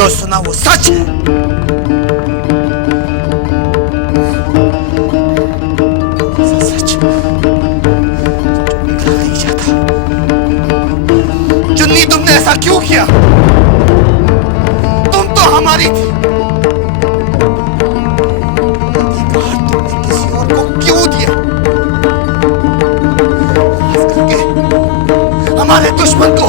जो सुना वो सच है। सच जो नहीं चाहता। चुन्नी, तुमने ऐसा क्यों किया? तुम तो हमारी थी। अधिकार तुमने किसी और को क्यों दिया? खास करके हमारे दुश्मन को।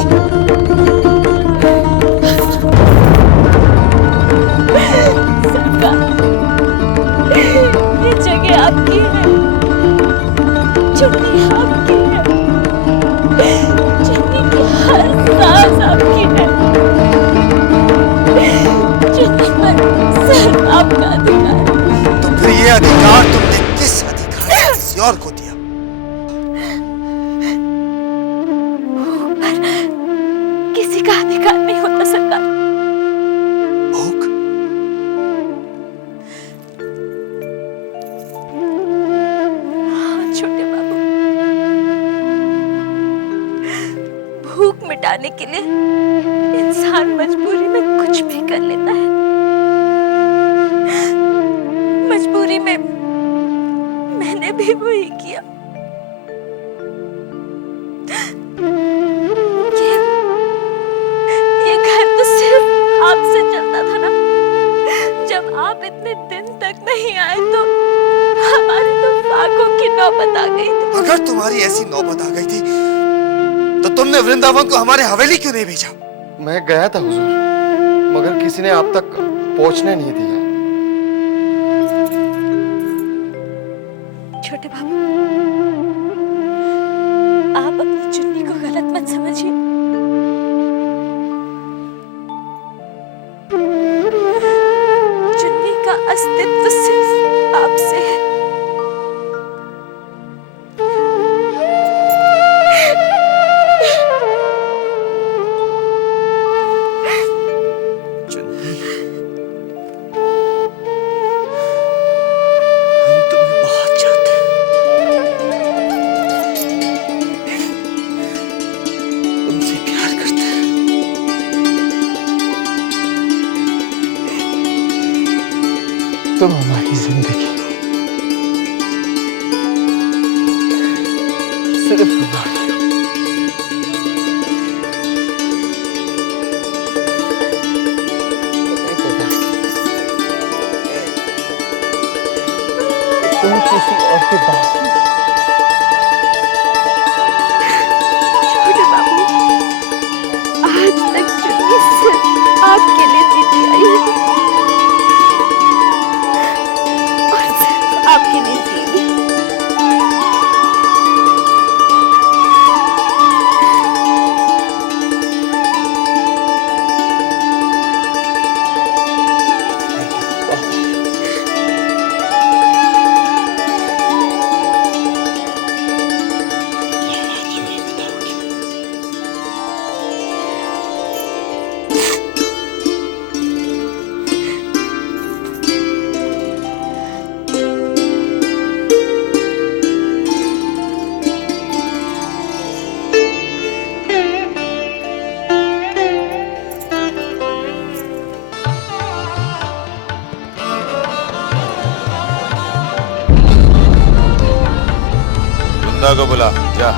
ये जगह आपकी है, चुन्नी आपकी है, चुन्नी की हर सांस आपकी है, चुन्नी पर सिर्फ आपका अधिकार। तो फिर ये अधिकार तुमने किस अधिकार से किसी और को दिया? पर किसी का अधिकार नहीं होता सरकार। भूख? हाँ छोटे बाबू, भूख मिटाने के लिए इंसान मजबूरी में कुछ भी कर लेता है। मजबूरी में मैंने भी वही किया। ये घर तो सिर्फ आपसे चलता था ना। जब आप इतने दिन तक नहीं आए तो हमारी तो फाकों की नौबत आ गई थी। अगर तुम्हारी ऐसी नौबत आ गई थी तो तुमने वृंदावन को हमारे हवेली क्यों नहीं भेजा? मैं गया था हुजूर, मगर किसी ने आप तक पहुंचने नहीं दिया। छोटे बाबू, आप अपनी चुन्नी को गलत मत समझिए। चुन्नी का अस्तित्व सिर्फ आपसे है। चुन्नी, हम तुम्हें बहुत चाहते हैं, तुमसे प्यार करते हैं। तुम हमारी जिंदगी हो, सिर्फ हमारी हो। तुम किसी और की बात नहीं। छोटे बाबू, आज तक चुन्नी सिर्फ आपके लिए जीती आई है और सिर्फ आपके लिए जिएगी। वृंदा को बुला, जा।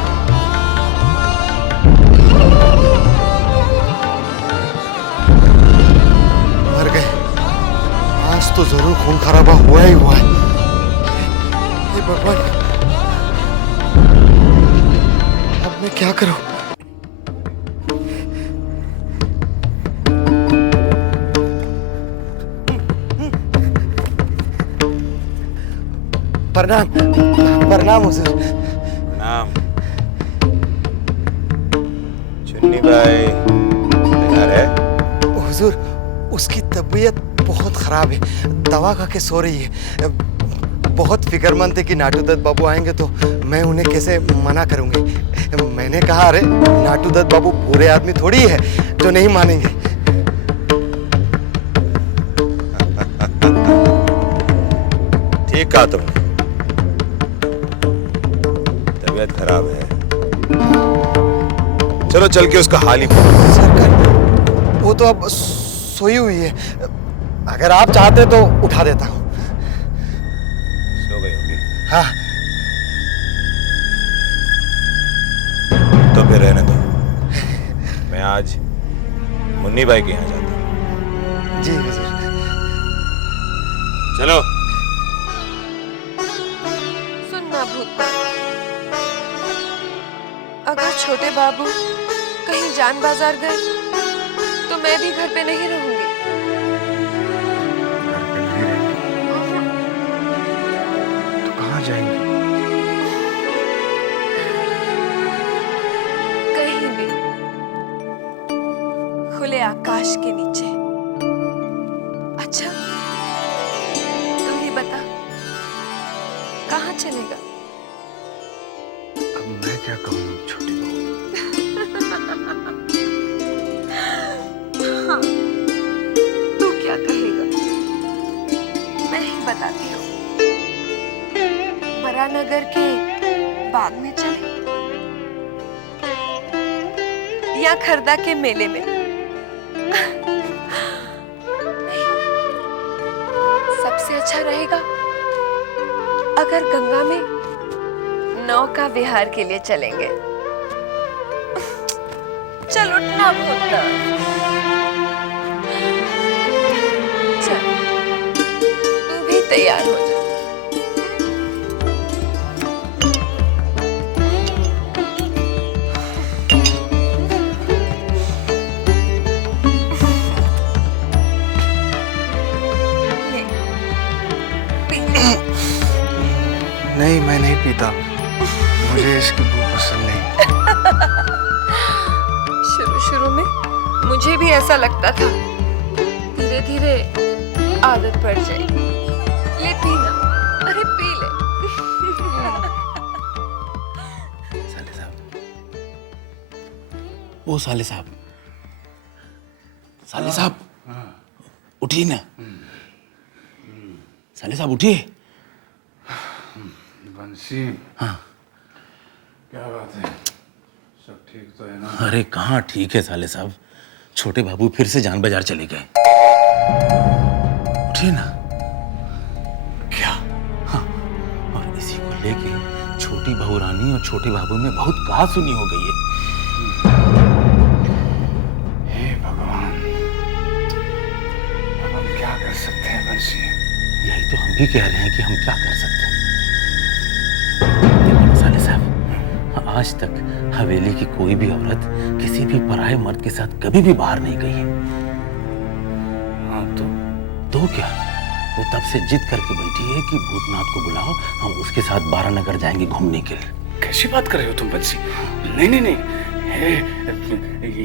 मर गए। आज तो जरूर खून खराबा हुआ ही हुआ है। हे भगवान, अब मैं क्या करूं? प्रणाम, प्रणाम हुजूर। नाम चुन्नी भाई तैयार है? हुजूर, उसकी तबीयत बहुत खराब है, दवा खा के सो रही है। बहुत फिक्रमंद है कि नाटू दत्त बाबू आएंगे तो मैं उन्हें कैसे मना करूंगी। मैंने कहा, अरे नाटू दत्त बाबू बुरे आदमी थोड़ी है जो नहीं मानेंगे। ठीक कहा तुमने, तबीयत खराब है। चलो चल के उसका हाल ही सरकार, वो तो अब सोई हुई है। अगर आप चाहते तो उठा देता हूँ। सो गई होगी। हाँ। तो फिर रहने दो। मैं आज मुन्नी भाई के यहाँ जाता हूँ। जी हुजूर। चलो। सुनना भूतनाथ, अगर छोटे बाबू कहीं जान बाजार गए तो मैं भी घर पे नहीं रहूंगी। तो कहाँ जाएंगे? कहीं भी, खुले आकाश के नीचे। अच्छा, तू ही बता, कहाँ चलेगा? अब मैं क्या कहूँ छोटी बहू? हाँ, तू क्या कहेगा? मैं ही बताती हूँ। बरानगर के बाग में चले या खरदा के मेले में? नहीं, सबसे अच्छा रहेगा अगर गंगा में नौका विहार के लिए चलेंगे। चल उठना भूतनाथ। चल, तू भी तैयार हो जा। ले, पी ले। नहीं, मैं नहीं पीता। मुझे इसकी बू पसंद नहीं। शुरू शुरू में मुझे भी ऐसा लगता था, धीरे धीरे आदत पड़ जाएगी। ले पीना, अरे पी ले। साले साहब, ओ साले साहब, साले साहब, उठिए ना। साले साहब उठिए। बंसी, हाँ। क्या बात है? सब ठीक तो है ना? अरे कहाँ ठीक है साले साहब, छोटे बाबू फिर से जान बाजार चले गए। उठिए ना। क्या? हाँ, और इसी को लेके छोटी बहू रानी और छोटे बाबू में बहुत कहा सुनी हो गई है। हे भगवान, अब हम क्या कर सकते हैं बंसी? यही तो हम भी कह रहे हैं कि हम क्या कर सकते हैं। देखो ना साले साहब, आज तक हवेली की कोई भी औरत किसी भी पराये मर्द के साथ कभी भी बाहर नहीं गई है। हाँ तो क्या, वो तब से जिद करके बैठी है कि भूतनाथ को बुलाओ, हम उसके साथ बारानगर जाएंगे घूमने के लिए। कैसी बात कर रहे हो तुम बंसी? नहीं नहीं नहीं,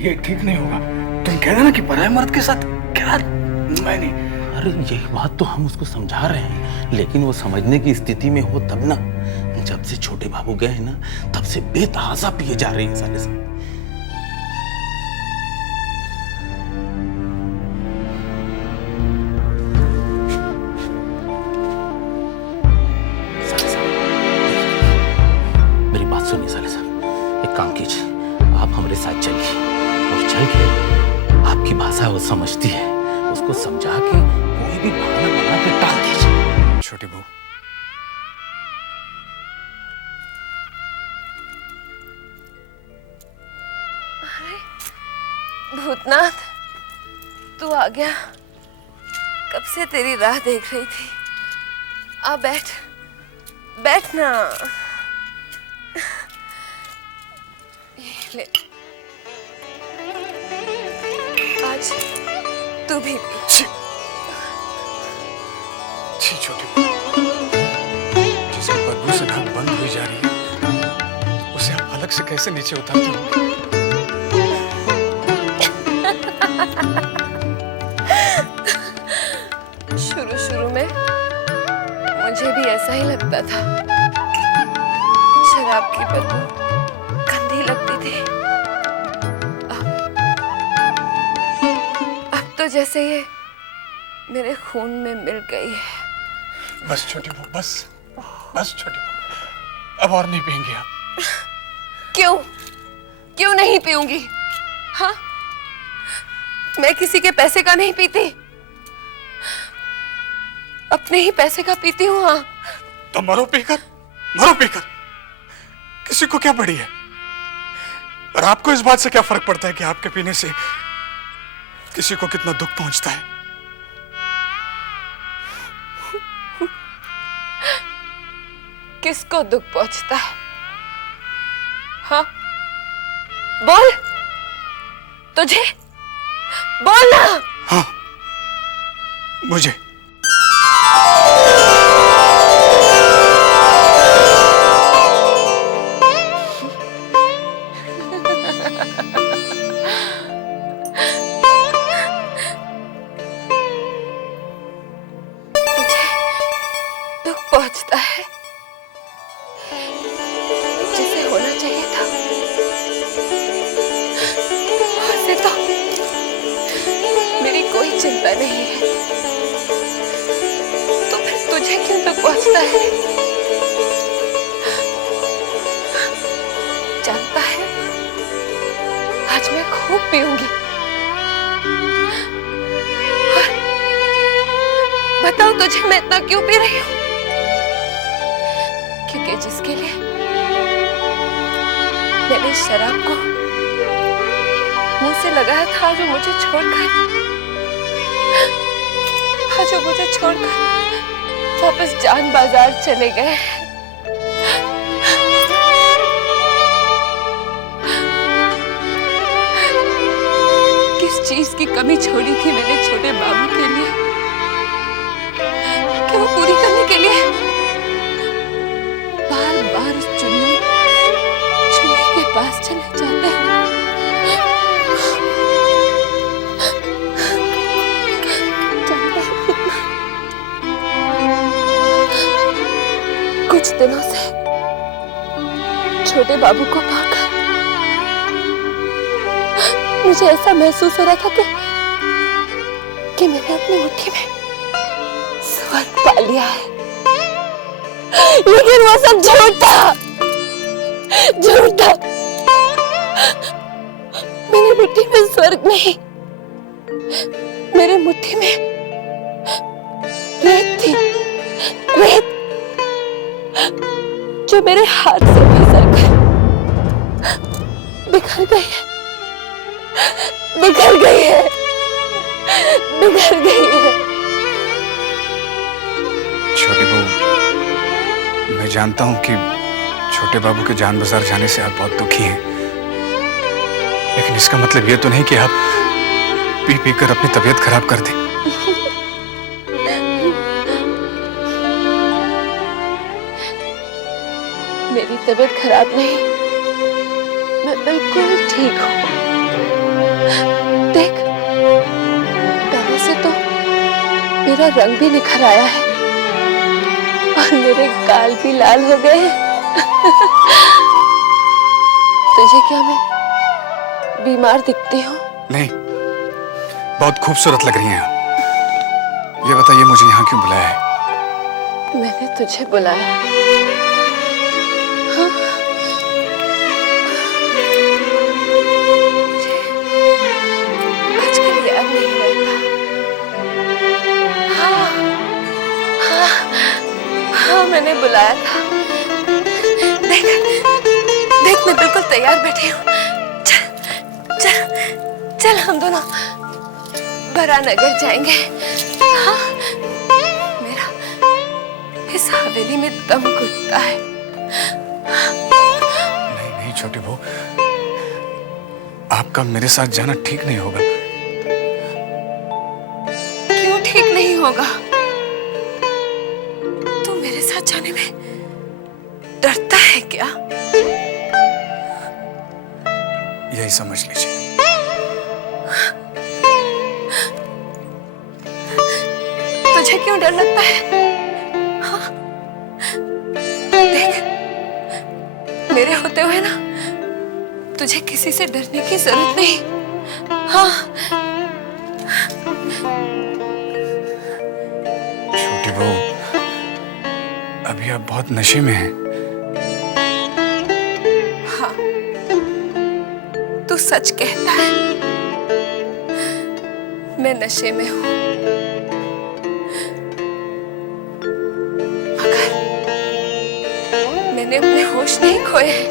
ये ठीक नहीं होगा। तुम कह रहे ना कि पराये मर्द के साथ? क्या? मैं नहीं। अरे यही बात तो हम उसको समझा रहे हैं, लेकिन वो समझने की स्थिति में हो तब ना। जब से छोटे बाबू गए हैं ना, तब से बेतहाशा पिए जा रही है साले साहब। साले साहब, मेरी बात सुनिए साले साहब, एक काम कीजिए, आप हमारे साथ चलिए और चल के आपकी भाषा वो समझती है, उसको समझा के कोई भी बहाना बना के टाल दीजिए। छोटी बहू, भूतनाथ, तू आ गया। कब से तेरी राह देख रही थी। आ बैठ, बैठ ना। ये ले, आज तू भी पी। छी, छी छोटी बहू, जिसे बदबू से नाक बंद हुई जा रही है, उसे आप अलग से कैसे नीचे उतारते हो? शुरू शुरू में मुझे भी ऐसा ही लगता था। शराब की बदबू गंदी लगती थी। अब तो जैसे ये मेरे खून में मिल गई है। बस छोटी बहू, बस बस छोटी बहू, अब और नहीं पियेंगे आप। क्यों? क्यों नहीं पीऊंगी? हाँ, मैं किसी के पैसे का नहीं पीती, अपने ही पैसे का पीती हूँ। हाँ, तो मरो पीकर, मरो पीकर, किसी को क्या पड़ी है? और आपको इस बात से क्या फर्क पड़ता है कि आपके पीने से किसी को कितना दुख पहुंचता है? किसको दुख पहुंचता है? हाँ, बोल, तुझे बोल ना। हाँ, मुझे। दुख पहुंचता है, जिसे होना चाहिए था उसे तो मेरी कोई चिंता नहीं है, तो फिर तुझे क्यों दुख पहुंचता है? जानता है, आज मैं खूब पीऊंगी। और बताओ तुझे मैं इतना क्यों पी रही हूँ? क्योंकि जिसके लिए मैंने शराब को मुंह से लगाया था, आज वो मुझे छोड़कर वापस जान बाजार चले गए। किस चीज की कमी छोड़ी थी मैंने छोटे बाबू के लिए कि वो पूरी करने के लिए बार बार उस चुन्नी के पास चले जाते हैं। जानते हैं कितना? कुछ दिनों से छोटे बाबू को पाकर मुझे ऐसा महसूस हो रहा था कि मैंने अपनी मुट्ठी में स्वर्ग पा लिया है, लेकिन वो सब झूठ था, झूठ था। मेरी मुट्ठी में स्वर्ग नहीं, मेरे मुट्ठी में रेत थी, रेत जो मेरे हाथ से फिसल कर बिखर गई है, बिखर गई है, बिखर गई है। छोटी बहू, मैं जानता हूं कि छोटे बाबू के जान बाजार जाने से आप बहुत दुखी हैं, लेकिन इसका मतलब ये तो नहीं कि आप पी पी कर अपनी तबीयत खराब कर दें। मेरी तबीयत खराब नहीं, मैं बिल्कुल ठीक हूँ। देख, पहले से तो मेरा रंग भी निखर आया है और मेरे गाल भी लाल हो गए हैं। तुझे क्या मैं बीमार दिखती हूँ? नहीं, बहुत खूबसूरत लग रही हैं आप। ये बताइए मुझे यहाँ क्यों बुलाया है? मैंने तुझे बुलाया। हाँ? मुझे आजकल याद नहीं रहता। हाँ, हाँ, हाँ, मैंने बुलाया था। देख, देख, मैं बिल्कुल तैयार बैठी हूँ। चल, चल, चल, हम दोनों बरानगर जाएंगे। हाँ, मेरा इस हवेली में दम घुटता है। नहीं नहीं छोटी बहू, आपका मेरे साथ जाना ठीक नहीं होगा। क्यों ठीक नहीं होगा? तू मेरे साथ जाने में डरता है क्या? यही समझ लीजिए। तुझे क्यों डर लगता है? हाँ? देख, मेरे होते हुए ना तुझे किसी से डरने की जरूरत नहीं। हाँ, छोटी बहू, अभी आप बहुत नशे में हैं। हाँ, तू सच कहता है। मैं नशे में हूं, मगर मैंने अपने होश नहीं खोए हैं।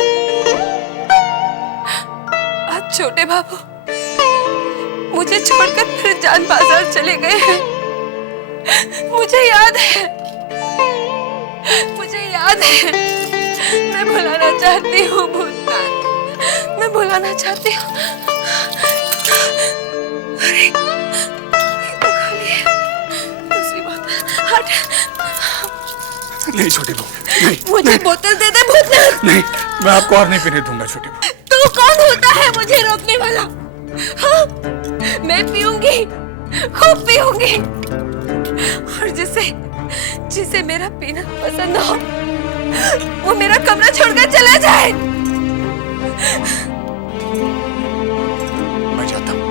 आज छोटे बाबू मुझे छोड़कर फिर जान बाजार चले गए हैं। मुझे याद है, मैं भुलाना चाहती हूँ भूतनाथ, मैं भुलाना चाहती हूँ। अरे ये तो खाली है, दूसरी बोतल हट। नहीं छोटी बहू, नहीं। मुझे बोतल दे दे भूतनाथ। नहीं, मैं आपको और नहीं पीने दूंगा छोटी बहू। तू कौन होता है मुझे रोकने वाला? हाँ? मैं पीऊंगी, खूब पीऊंगी, और जिसे मेरा पीना पसंद हो वो मेरा कमरा छोड़कर चला जाए। मैं जाता हूँ।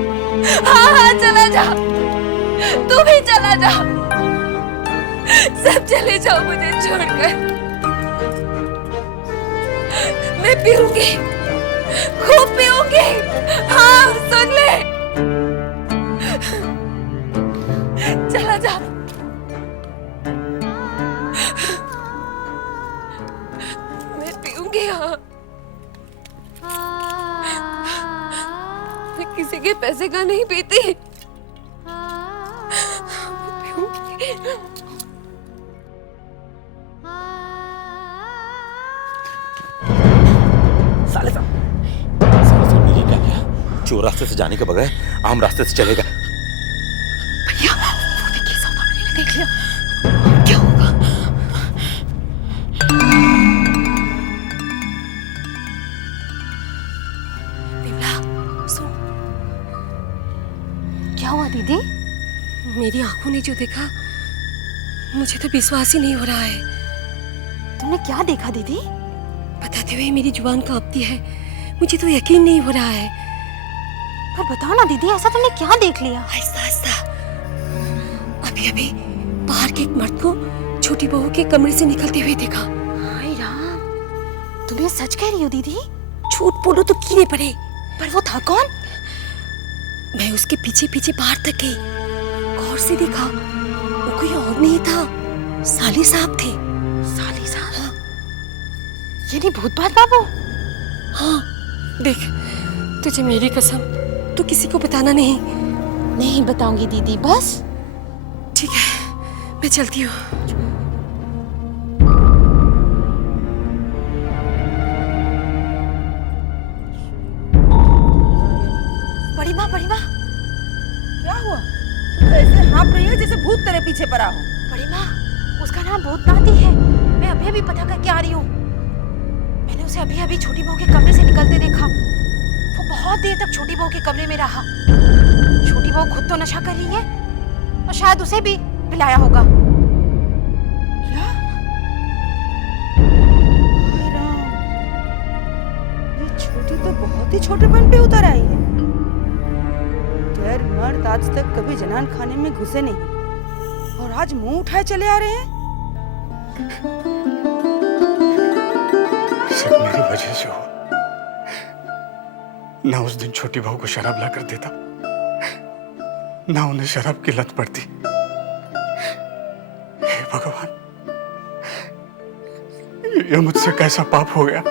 हाँ चला जा, तू भी चला जा, सब चले जाओ मुझे छोड़कर। मैं पीऊंगी, खूब पीऊंगी। हाँ सुन ले, चला जा। मैं पीऊंगी। हाँ, मैं किसी के पैसे का नहीं पीती। मैं पीऊंगी। साले मेरी क्या किया? चोर रास्ते से जाने के बगैर आम रास्ते से चलेगा। भैया वो देखिए, सौदामिनी ने देख लिया। क्या होगा? बिमला सुन। क्या हुआ दीदी? मेरी आंखों ने जो देखा, मुझे तो विश्वास ही नहीं हो रहा है। तुमने क्या देखा दीदी? बताते हुए मेरी जुबान कांपती है, मुझे तो यकीन नहीं हो रहा है। पर बताओ ना दीदी, ऐसा तुमने क्या देख लिया? आहिस्ता आहिस्ता। अभी अभी बाहर के एक मर्द को छोटी बहू के कमरे से निकलते हुए देखा। हाय राम, तुम ये सच कह रही हो दीदी? झूठ बोलो तो कीड़े पड़े। पर वो था कौन? मैं उसके पीछे पीछे बाहर तक गई, गौर से देखा, वो कोई और नहीं था, साली साहब थे। साली साहब? हाँ। ये नहीं भूतबात बाबू? हाँ देख, तुझे मेरी कसम, तू किसी को बताना नहीं। नहीं बताऊंगी दीदी, बस। ठीक है, मैं चलती हूँ। बड़ी माँ, बड़ी माँ, क्या हुआ? तुम तो ऐसे हाँप रही है जैसे भूत तेरे पीछे पड़ा हो। बड़ी माँ, उसका नाम भूतनाथ ही है। मैं अभी अभी पता करके आ रही हूँ। मैंने उसे अभी अभी छोटी बहू के कमरे से निकलते देखा। वो बहुत देर तक छोटी बहू के कमरे में रहा। छोटी बहू खुद तो नशा कर रही है और शायद उसे भी पिलाया होगा। क्या? हाय राम, ये छोटी तो बहुत ही छोटेपन पे उतर आई है। गैर मर्द आज तक कभी जनान खाने में घुसे नहीं, और आज मुंह उठाए चले आ रहे हैं। सब मेरी वजह से हुआ। ना उस दिन छोटी बहू को शराब ला कर देता, ना उन्हें शराब की लत पड़ती। हे भगवान, ये मुझसे कैसा पाप हो गया।